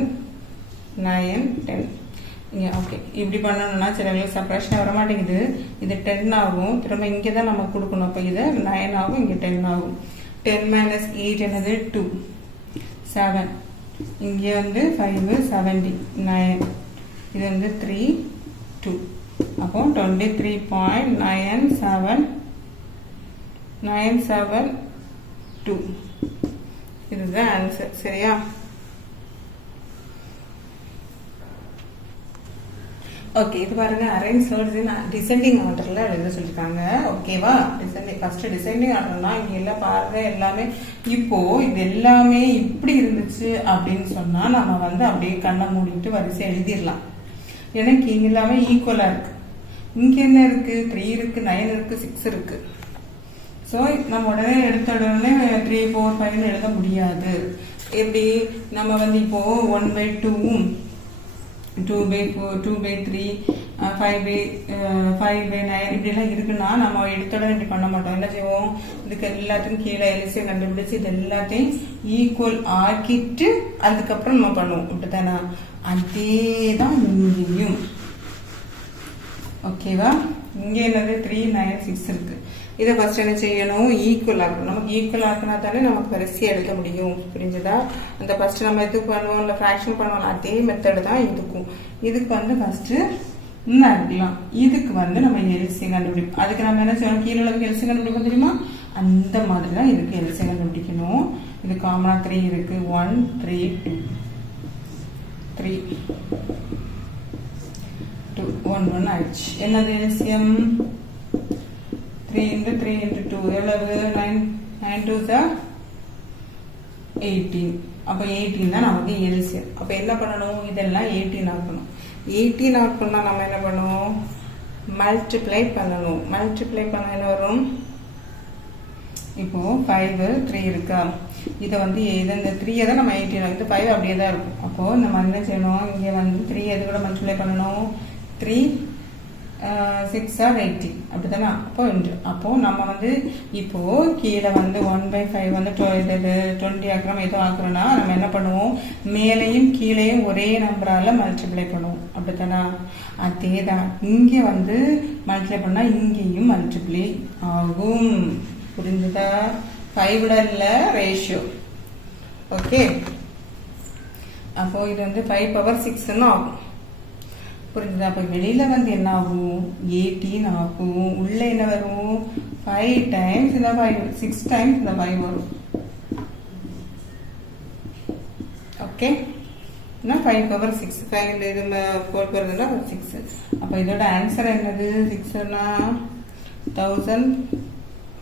9 10 இங்கே. ஓகே, இப்படி பண்ணணும்னா சிலங்களுக்கு செப்பரேஷன் வர மாட்டேங்குது. இது 10 ஆகும். திரும்ப இங்கே தான் நம்ம கொடுக்கணும். அப்போ இது 9 ஆகும், இங்கே 10 ஆகும். 10 minus 8 என்னது? 2 7. இங்கே வந்து 5 70 9 இது வந்து 3 2. அப்போ 23.972. இதுதான் ஆன்சர். சரியா? ஓகே, இது பாருங்க அரேஞ்ச் வேர்ட்ஸ் இன் டிசெண்டிங் ஆர்டர்ல எழுத சொல்லிருக்காங்க. ஓகேவா? ஃபர்ஸ்ட் டிசெண்டிங் ஆர்டர்னா இங்க எல்லாம் பாருங்க எல்லாமே. இப்போ இது எல்லாமே இப்படி இருந்துச்சு அப்படின்னு சொன்னா நம்ம வந்து அப்படியே கண்ணை மூடிட்டு வரிசை எழுதிடலாம். எனக்கு இங்க எல்லாமே ஈக்குவலா இருக்கு. இங்க என்ன இருக்கு? 3 இருக்கு, 9 இருக்கு, 6 இருக்கு. ஸோ நம்ம உடனே எடுத்த உடனே 3 4 5 எழுத முடியாது. எப்படி நம்ம வந்து இப்போ 1/2 2/4 2/3 5/9 இப்படி எல்லாம் இருக்குன்னா நம்ம எடுத்த உடனே இப்படி பண்ண மாட்டோம். என்ன செய்வோம்? இதுக்கு எல்லாத்துக்கும் கீழே எல்சிஎம் கண்டுபிடிச்சு இது எல்லாத்தையும் ஈக்குவல் ஆக்கிட்டு அதுக்கப்புறம் நம்ம பண்ணுவோம். இப்படித்தானா? அதேதான் இங்கேயும். ஓகேவா? இங்க என்னது 3 9 6 இருக்கு. இதை ஃபர்ஸ்ட் என்ன செய்யணும்? ஈக்குவல் ஆகணும். நமக்கு ஈக்குவல் ஆக்கினா தானே நமக்கு வரிசையை எழுத முடியும். புரிஞ்சுதா? அந்த ஃபர்ஸ்ட் நம்ம இதுக்கு பண்ணுவோம் இல்லை ஃப்ராக்ஷன் பண்ணுவோம், அதே மெத்தடு தான் இதுக்கும். இதுக்கு வந்து ஃபர்ஸ்ட் எடுக்கலாம். இதுக்கு வந்து நம்ம எல்சிஎம் கண்டுபிடிப்போம். அதுக்கு நம்ம என்ன செய்யணும்? கீழே உள்ளதுக்கு எல்சிஎம் கண்டுபிடிப்போம் தெரியுமா? அந்த மாதிரி தான் இதுக்கு எல்சிஎம் கண்டுபிடிக்கணும். இது காமனா 3 இருக்கு. 1 3 2 3 2 1 1 ஆயிடுச்சு. என்னது எல்சிஎம்? 3 into 3 into 2 எவ்வளவு? 9 2s 18. அப்ப 18 தான் நமக்கு எல்சிஎம். அப்ப என்ன பண்ணணும்? இதெல்லாம் 18 ஆக்கணும். 18 ஆக்கணும்னா நம்ம என்ன பண்ணுவோம்? மல்டிப்ளை பண்ணணும். மல்டிப்ளை பண்ண என்ன வரும்? இப்போ 5 3 இருக்கா? இதை வந்து இந்த 3 தான் நம்ம 18, இந்த 5 அப்படியே தான் இருக்கும். அப்போ நம்ம என்ன செய்யணும்? இங்க வந்து 3 எது கூட மல்டிப்ளை பண்ணணும்? 3 6 are 18 அப்படித்தானே? அப்போ நம்ம வந்து இப்போ கீழே வந்து 1/5 வந்து 20 ஆக்குறோம். ஏதோ ஆக்குறோம்னா நம்ம என்ன பண்ணுவோம்? மேலையும் கீழையும் ஒரே நம்பரால மல்டிப்ளை பண்ணுவோம். அப்படித்தானா? அதேதான் இங்க வந்து மல்டிப்ளை பண்ணா இங்கேயும் மல்டிப்ளை ஆகும். புரிஞ்சுதா? 5 விட இல்ல ரேஷியோ. ஓகே, அப்போ இது வந்து 5 power 6 ஆகும். புரிஞ்சுதா? அப்ப வெளியில வந்து என்ன ஆகும்? 18 ஆகும். உள்ள என்ன வரும்? 5 times இந்த 5 6 times இந்த 5 வரும். ஓகே, 5 power 6 5 இது 4 வருதுன்னா 6. அப்ப இதோட ஆன்சர் என்னது? 6னா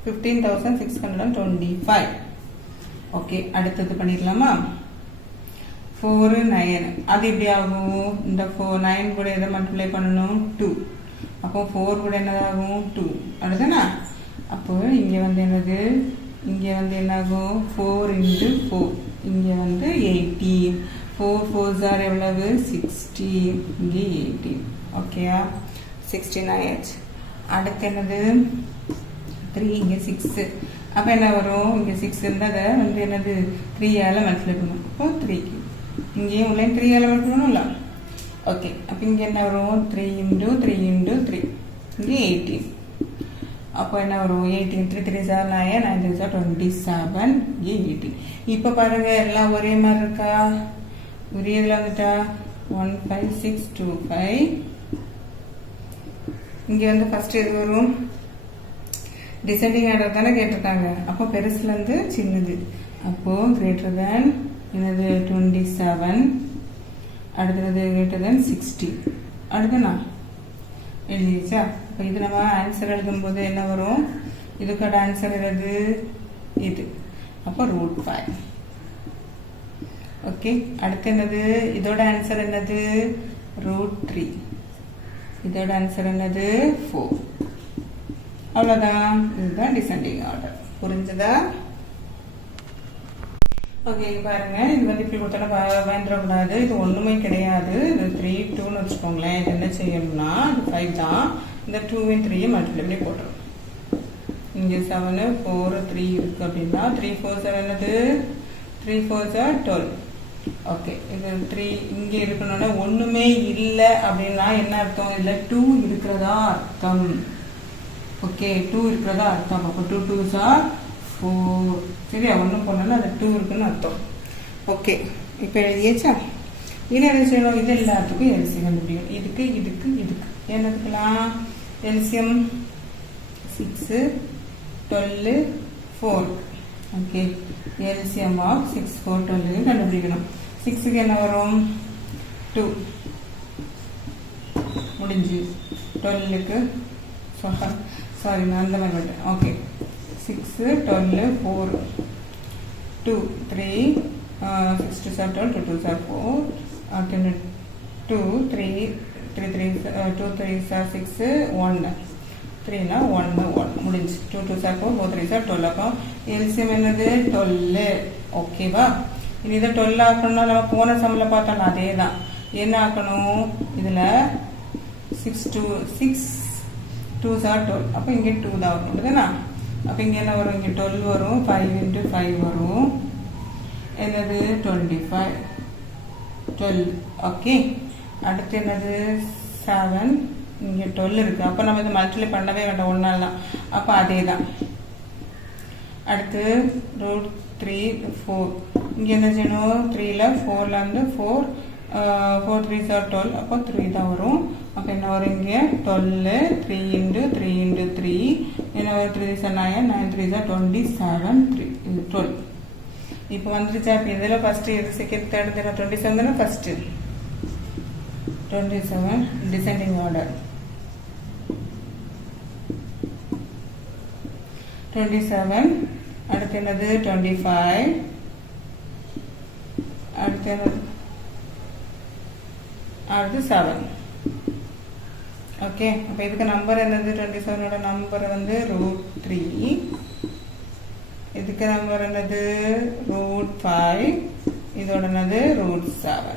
15,625. ஓகே, அடுத்தது பண்ணிடலாமா? 4 9 அது எப்படி ஆகும்? இந்த 9 கூட எதை மல்டிப்ளை பண்ணணும்? 2. அப்போ 4 கூட என்னதாகும்? 2. அடுத்தனா? அப்போ இங்க வந்து என்னது? இங்க வந்து என்ன ஆகும்? 4 into 4 இங்க வந்து 18. 4 4s are எவ்வளவு? 60. இங்க 18. ஓகேயா? 16 ஆயிடுச்சு. அடுத்து என்னது? 3 இங்க 6. அப்ப என்ன வரும்? இங்க 6 இருந்ததை வந்து என்னது? 3 ஆல மல்டிப்ளை பண்ணும். அப்போ 3 இங்கேயும் உள்ள 3 ஆல மல்டிப்ளை பண்ணணும்ல? ஓகே, அப்ப இங்க என்ன வரும்? 3 into 3 into 3 இங்க 18. அப்போ என்ன வரும்? 18 3 3s are 9 9 3s are 27 இங்க 18. இப்ப பாருங்க எல்லாம் ஒரே மாதிரி இருக்கா? ஒரே இதுல வந்துட்டா 1 5 6 2 5. இங்க வந்து ஃபர்ஸ்ட் எது வரும்? டிசெண்டிங் ஆர்டர் தானே கேட்டிருக்காங்க. அப்போ பெருசுல இருந்து சின்னது. அப்போ கிரேட்டர் தேன் என்னது? 27. அடுத்தது கிரேட்டர் தேன் 60. அடுத்தனா எழுதிச்சா? அப்போ இது நம்ம ஆன்சர் எழுதும் போது என்ன வரும்? இதுக்கோட ஆன்சர் என்னது? இது. அப்போ √5. ஓகே, அடுத்து என்னது? இதோட ஆன்சர் என்னது? √3. இதோட ஆன்சர் என்னது? 4. அவ்வளவுதான். இதுதான் டிசெண்டிங் ஆர்டர். புரிஞ்சதா? ஓகே, பாருங்க இது வந்து இப்படி கொடுத்தா பயந்துடக்கூடாது. இது ஒண்ணுமே கிடையாது. இது 3 2ன்னு வச்சுக்கோங்களேன். இது என்ன செய்யணும்னா இது 5 தான். இந்த 2 3 மல்டிப்ளை பண்ணி போட்டுரும். இங்க 7 4 3 இருக்கு அப்படின்னா 3 4s என்னது? 3 4s 12. ஓகே, இது 3 இங்க இருக்கணும்னா ஒண்ணுமே இல்லை அப்படின்னா என்ன அர்த்தம்? இல்ல 2 இருக்கிறதா அர்த்தம். ஓகே, 2 இருக்கிறதா அர்த்தம். அப்போ 2 2s are 4. சரியா? ஒன்றும் போனாலும் அது 2 இருக்குன்னு அர்த்தம். ஓகே, இப்போ எழுதியாச்சா? இனி என்ன செய்யணும், இது எல்லாத்துக்கும் எல்சிஎம் கண்டுபிடிக்கணும். இதுக்கு இதுக்கு இதுக்கு என்னதுக்கலாம் எல்சிஎம் 6 12 4. ஓகே, எல்சிஎம் ஆஃப் 6 4 12 கண்டுபிடிக்கணும். 6க்கு என்ன வரும் 2 முடிஞ்சு. 12க்கு சாரி நான் அந்த மாதிரி விட்டேன். ஓகே, 6 12 4 2 3 6 2 12 2 2 4 2 3 3 3 2 3 6 1 3 னா 1 1 முடிஞ்சு. 2 2 4 4 3 12. அப்போ எல்சிஎம் என்னது 12. ஓகேவா? இனி இதை 12 ஆக்கணும்னா நம்ம போன சம்மில் பார்த்தோம் அதே தான். என்ன ஆக்கணும், இதில் 6 2 12. அப்போ இங்கே 2 தான் வரும் அப்படிதானா? அப்போ இங்கே என்ன வரும், இங்கே 12 வரும், 5 × 5 வரும், என்னது 25 12. ஓகே, அடுத்து என்னது 7, இங்கே 12 இருக்குது. அப்போ நம்ம இதை மல்டிப்ளை பண்ணவே வேண்டாம், ஒன்றால் தான். அப்போ அதே தான். அடுத்து √3 4. இங்கே என்ன செய்யணும், 3ல் 4ல் வந்து 4 4 3 12. அப்போ 3 தான் வரும். அப்போ என்ன வரும், இங்கே 12 3 × 3 × 3 என்ன வரும், 3 9 9 3 27 3 இது 12. இப்போ வந்துருச்சா? இப்போ இதில் ஃபஸ்ட்டு எது செகண்ட் தேர்ட் தானே, 27 தானே ஃபஸ்ட்டு. 27 descending order. 27 அடுத்து என்னது 25 அடுத்து என்னது அடுத்து 7. ஓகே, அப்போ இதுக்கு நம்பர் என்னது 27ஓட நம்பர் வந்து √3. இதுக்கு நம்பர் என்னது √5. இதோட என்னது √7.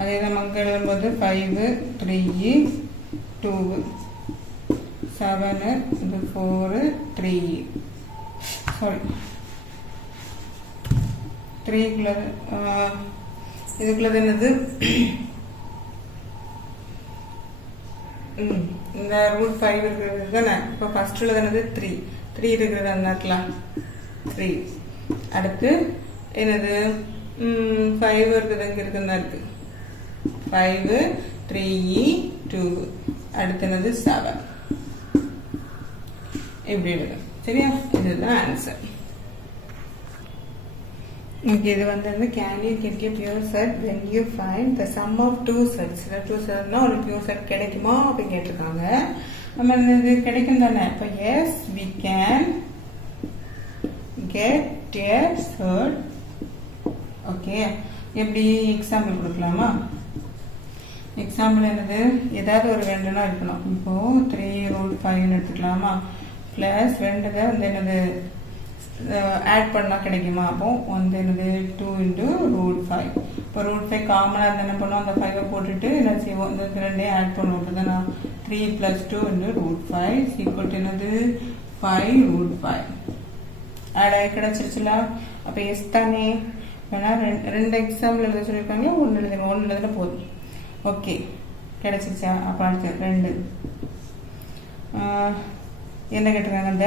அதே நமக்கு எழுதும்போது 5 3 2 7 இது 4 3 சாரி 3 இதுக்குள்ளது என்னது இந்த √5 இருக்கிறது தானே. இப்போ ஃபர்ஸ்ட் உள்ளது என்னது 3 இருக்கிறது அந்த இடத்துல 3. அடுத்து என்னது 5 இருக்குது, இங்கே இருக்குன்னு இருக்கு 5 3 2. அடுத்து என்னது 7. இப்படி எழுது. சரியா? இதுதான் ஆன்சர். ஓகே, இது வந்து can you get a pure set when you find the sum of two sets. 2 setனா ஒரு pure set கிடைக்குமா அப்படின்னு கேட்டிருக்காங்க. நம்ம இது கிடைக்கும் தானே. இப்போ yes we can get a set. Okay, எப்படி எக்ஸாம்பிள் கொடுக்கலாமா? எக்ஸாம்பிள் என்னது, ஏதாவது ஒரு ரெண்டுனா இருக்கணும். இப்போ 3√5 எடுத்துக்கலாமா? பிளஸ் ரெண்டுதை வந்து என்னது ஆட் பண்ணால் கிடைக்குமா? அப்போ வந்து என்னது 2 × √5. இப்போ √5 காமனாக இருந்தால் என்ன பண்ணுவோம், அந்த 5 போட்டுட்டு என்ன செய்வோம், இந்த ரெண்டையும் ஆட் பண்ணுவோம். அப்படிதானா? 3 + 2 × √5 = என்னது 5√5. ஆட் ஆகி கிடச்சிருச்சுல. அப்போ எஸ் தானே. வேணா ரெண்டு எக்ஸாம்பிள் எழுத சொல்லியிருக்காங்களா, ஒன்று எழுதுனா போதும். ஓகே, கிடச்சிருச்சா? அப்போ அடுத்து 2 என்ன கேட்டிருக்காங்க, இந்த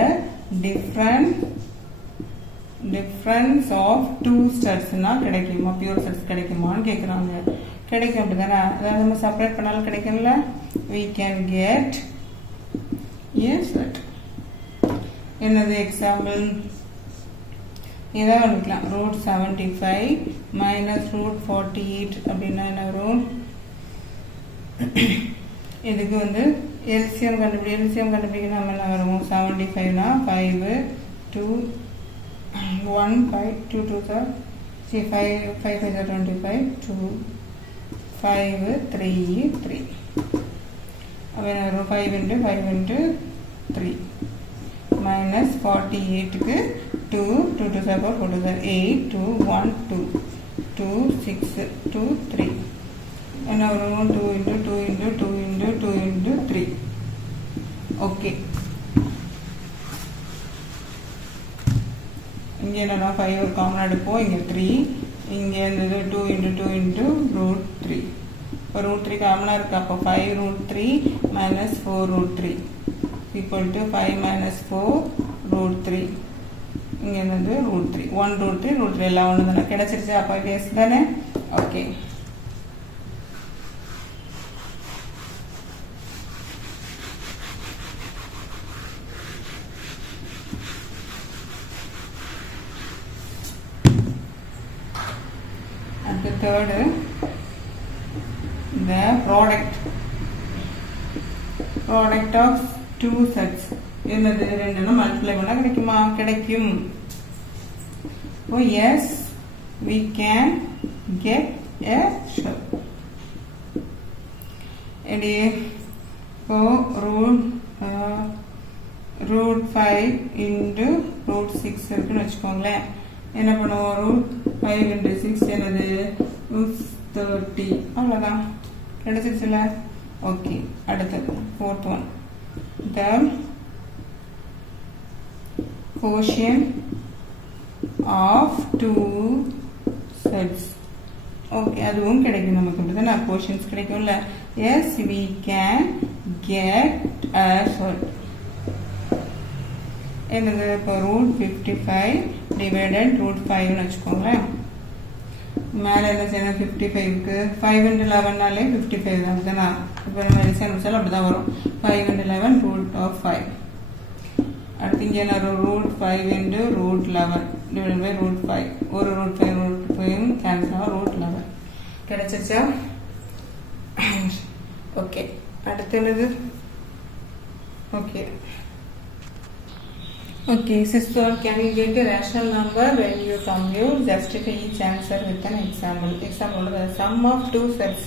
டிஃப்ரென்ஸ் ஆஃப் 2 செட்ஸ்னா கிடைக்குமா, பியூர் செட்ஸ் கிடைக்குமான்னு கேட்குறாங்க. கிடைக்கும் அப்படிதானே. அதாவது நம்ம செப்பரேட் பண்ணாலும் கிடைக்கும்ல. we can get a set. என்னது எக்ஸாம்பிள், ஏதாவது எடுக்கலாம். √75 - √48 அப்படின்னா என்ன வரும், இதுக்கு வந்து எல்சிஎம் கண்டுபிடிக்கணும். நம்ம என்ன வரும், 75னா 5 2 1 5 2 2 5 5 25 2 5 3 3. அப்போ என்ன வரும், 5 × 5 × 3 -48க்கு 2 2 2 4 4 8 2 1 2 2 6 2 3 என்ன வரும், 2 × 2 × 2 × 2 × 3. ஓகே, இங்கே என்னன்னா 5 ஒரு காமனாக எடுப்போம். இங்கே 3, இங்கே இருந்தது 2 × 2 × √3. இப்போ √3 காமனாக இருக்குது. அப்போ 5√3 - 4√3 = 5 - 4√3 இங்கே என்னது √3 1 √3 √3 எல்லாம் ஒன்று தானே கிடைச்சிருச்சு அப்போ கேஸ் தானே ஓகே அடுத்து third the product of two sets என்னது ரெண்டுனா மல்டிப்ளை பண்ணா கிடைக்குமா கிடைக்கும் so yes we can get a sure and so √5 into √6 இருக்குன்னு வச்சுக்கோங்களேன் என்ன பண்ணுவோம் √5 into 6 என்னது √30 அவ்வளோதான் கிடைச்சிருச்சுல ஓகே அடுத்தது fourth one the quotient of two sets okay அதுவும் கிடைக்கும் நமக்கு அப்படிதானே quotients கிடைக்கும்ல yes we can get a set என்னது இப்போ √55 divided √5 வச்சுக்கோங்களேன் மேலே என்ன செய்யணும் 55க்கு 5 into 11நாலே 55 தான் அப்படிதானா இப்போ நம்ம எலிசன் முடிச்சாலும் அப்படி தான் வரும் 5 into 11 √5 அடுத்து இங்கே என்ன √5 into √11 divided by √5 ஒரு √5 கேன்சல் ஆகும் √11 கிடைச்சிருச்சா ஓகே அடுத்து என்னது okay Okay, sixth one, can you get a rational number when you compute? Justify each answer with an example. Example, the sum of two sets.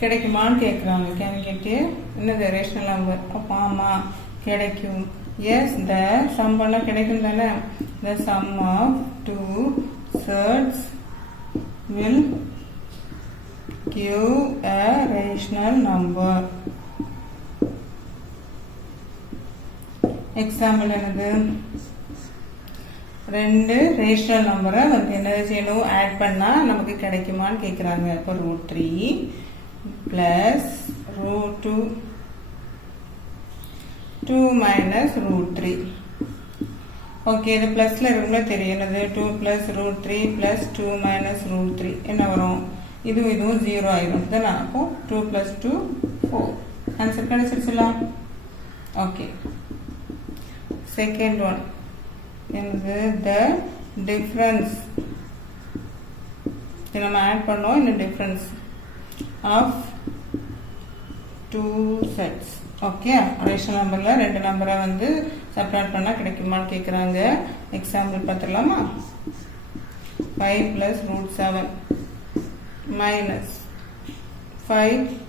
கிடைக்குமான்னு கேட்குறாங்க. Can you get a என்னது rational number? அப்போ ஆமாம் கிடைக்கும். Yes, the sum பண்ண கிடைக்கும் தானே. The sum of two sets will give a rational number. Example என்னது ரெண்டு ரேஷனல் நம்பரை வந்து என்ன செய்யணும் ஆட் பண்ணால் நமக்கு கிடைக்குமான்னு கேட்குறாங்க இப்போ √3 ப்ளஸ் √2 2 மைனஸ் √3 ஓகே இது ப்ளஸில் இருக்குங்களா தெரியும் என்னது 2 ப்ளஸ் √3 ப்ளஸ் 2 மைனஸ் √3 என்ன வரும் இதுவும் 0 ஆயிடும் தானே அப்போ 2 ப்ளஸ் 2 4 ஆன்சர் கிடைச்சிருச்சுலாம் ஓகே second one என்னது the difference இதை நம்ம ஆட் பண்ணோம் இந்த difference of two sets okay rational நம்பரில் ரெண்டு நம்பரை வந்து சப்ராக்ட் பண்ணால் கிடைக்குமான்னு கேட்குறாங்க எக்ஸாம்பிள் பார்த்துடலாமா 5 ப்ளஸ் √7 மைனஸ் 5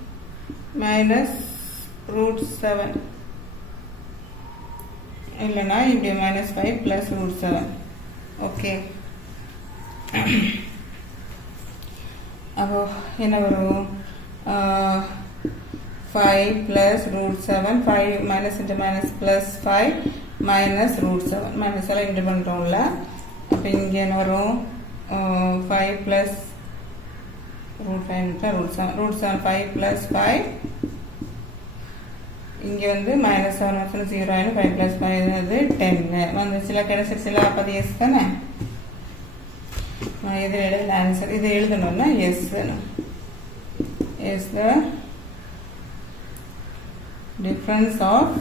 மைனஸ் √7 இல்லைனா இப்படி -5 ப்ளஸ் √7 ஓகே அப்போ என்ன வரும் 5 plus √7 5 minus into minus plus 5 minus √7 minus எல்லாம் இன்ட்டு பண்ணுறோம்ல அப்போ இங்கே என்ன வரும் 5 ப்ளஸ் √7 5 ப்ளஸ் 5 இங்கே வந்து -7 0 ஆயிடும் 5 ப்ளஸ் 5 அது 10 வந்துச்சுல கிடைச்சிருச்சுல அப்போ அது எஸ் தானே நான் எது எழுதல ஆன்சர் இது எழுதணும்னா yes yes the difference of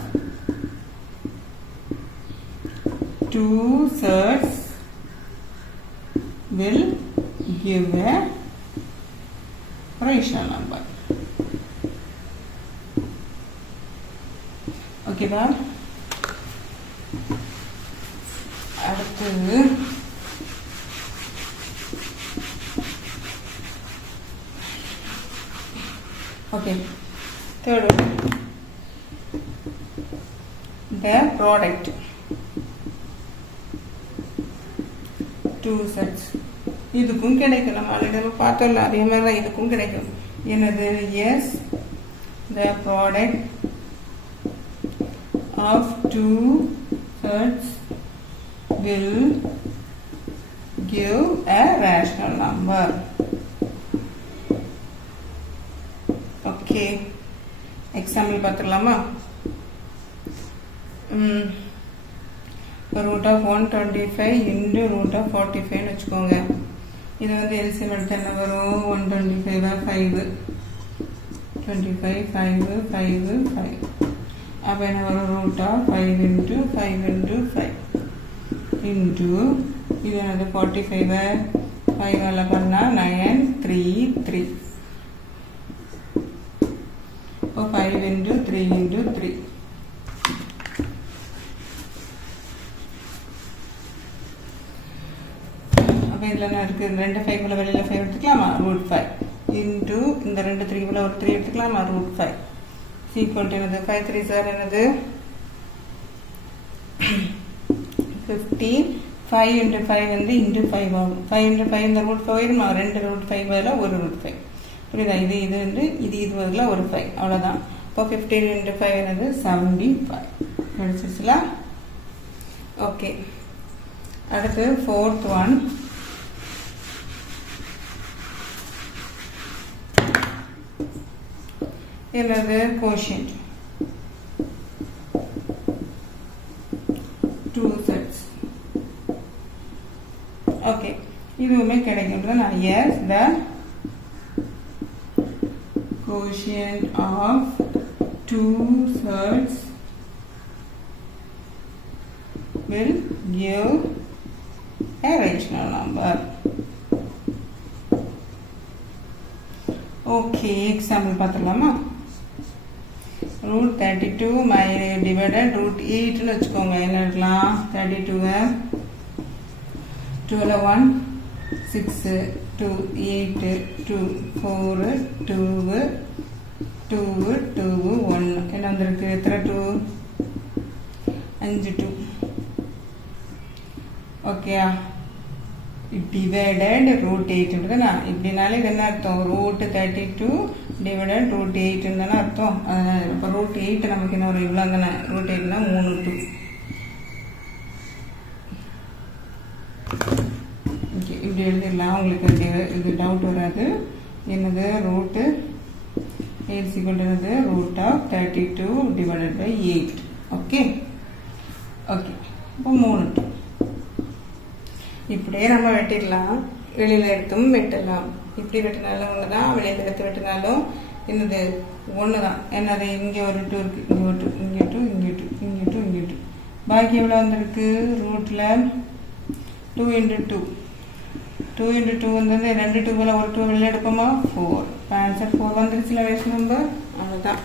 two sets will give a rational number. ஓகேவா அடுத்தது okay third the product two sets இதுக்கும் கிடைக்கும் நம்ம ஆல்ரெடி பார்த்தோம்ல அதே மாதிரி தான் இதுக்கும் கிடைக்கும் என்னது S the product of two sets will give a rational number. Okay. Example பார்த்துடலாமா root of 125 into root of 45 வச்சுக்கோங்க. இது வந்து எல்சிஎம் எடுத்து என்ன வரும்? 125 25 5 5 5. அப்போ என்ன வரும்? Root of 5 into 5 into 5 into இது என்னது 45 5 பண்ணால் 933. இப்போ 5 இன்டு 3 இன்டு 3. அப்போ இதில் என்ன இருக்குது? 2 5 வெளியில் 5 எடுத்துக்கலாமா? ரூட் 5 இன்டு இந்த 2 3 ஒரு 3 எடுத்துக்கலாமா? ரூட் 5 சீக்வல் என்னது? 5 3 சார் என்னது? 15. 5 இன்டு 5 வந்து இன்டு 5 ஆகும். 5 இன்டு 5 இந்த ரூட் 5 வருமா? 2 ரூட் 5 பதில் ஒரு ரூட் 5. புரியுதா? இது வந்து இது பதில் ஒரு 5. அவ்வளோதான். இப்போ 15 இன்டு 5 என்னது? 75 கிடைச்சிச்சுல? ஓகே. அடுத்து 4th one. என்னது? Quotient 2 sets. ஓகே, இதுவுமே கிடைக்கும். Yes, the quotient of 2 sets will give a rational number. Okay, example பார்த்துக்கலாமா? ரூட் 32 டிவைடட் ரூட் 8ன்னு வச்சுக்கோங்க. என்ன எடுக்கலாம்? 32 2 1 6 2 8 2 4 2 2 2 1. என்ன வந்திருக்கு? எத்தனை 2? 5 2. ஓகேயா? டிவைடட் ரூட் 8 தானே? இப்படினாலே இது என்ன அர்த்தம்? ரூட் 32 டிவைடட் ரூட் 8 தானே அர்த்தம். இப்போ ரூட் 8 நமக்கு என்ன ஒரு இவ்வளோ தானே? ரூட் 8னா 3 2. ஓகே, இப்படி எழுதிடலாம். உங்களுக்கு இது டவுட் வராது. என்னது? ரூட்டு 8 என்னது? Root of 32 divided by 8. Okay okay. இப்போ 3 2. இப்படியே நம்ம வெட்டிடலாம். வெளியில் எடுத்தும் வெட்டலாம். இப்படி வெட்டினாலும் ஒன்று தான், வெளியில் எடுத்து வெட்டினாலும் என்னது? ஒன்று தான். என்னது? இங்கே ஒரு 2 இருக்குது, இங்கே ஒரு 2, இங்கே 2 இங்கே 2 இங்கே 2 இங்கே 2. பாக்கி எவ்வளோ வந்திருக்கு? ரூட்டில் 2 இன்டு 2 2 இன்டு 2 வந்து 2 2 ஒரு 2 வெளியில் எடுப்போமா? 4. இப்போ ஆன்சர் 4 வந்துருச்சுல ரேஷன் நம்பர். அவ்வளோதான்.